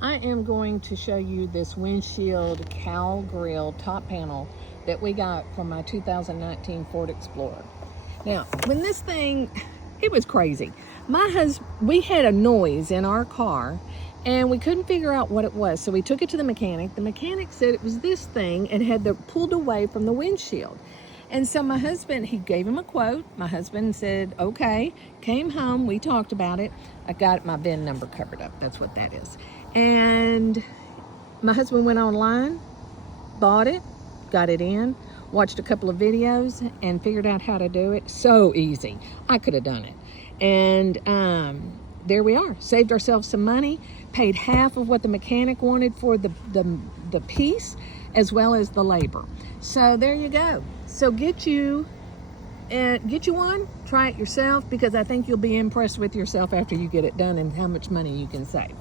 I am going to show you this Windshield Cowl Grille top panel that we got from my 2019 Ford Explorer. Now, when this thing, it was crazy. We had a noise in our car and we couldn't figure out what it was. So we took it to the mechanic. The mechanic said it was this thing and had pulled away from the windshield. And so my husband, he gave him a quote. My husband said, okay, came home, we talked about it. I got my VIN number covered up, that's what that is. And my husband went online, bought it, got it in, watched a couple of videos and figured out how to do it. So easy, I could have done it. And there we are, saved ourselves some money, paid half of what the mechanic wanted for the piece, as well as the labor. So there you go. So get you one, try it yourself, because I think you'll be impressed with yourself after you get it done and how much money you can save.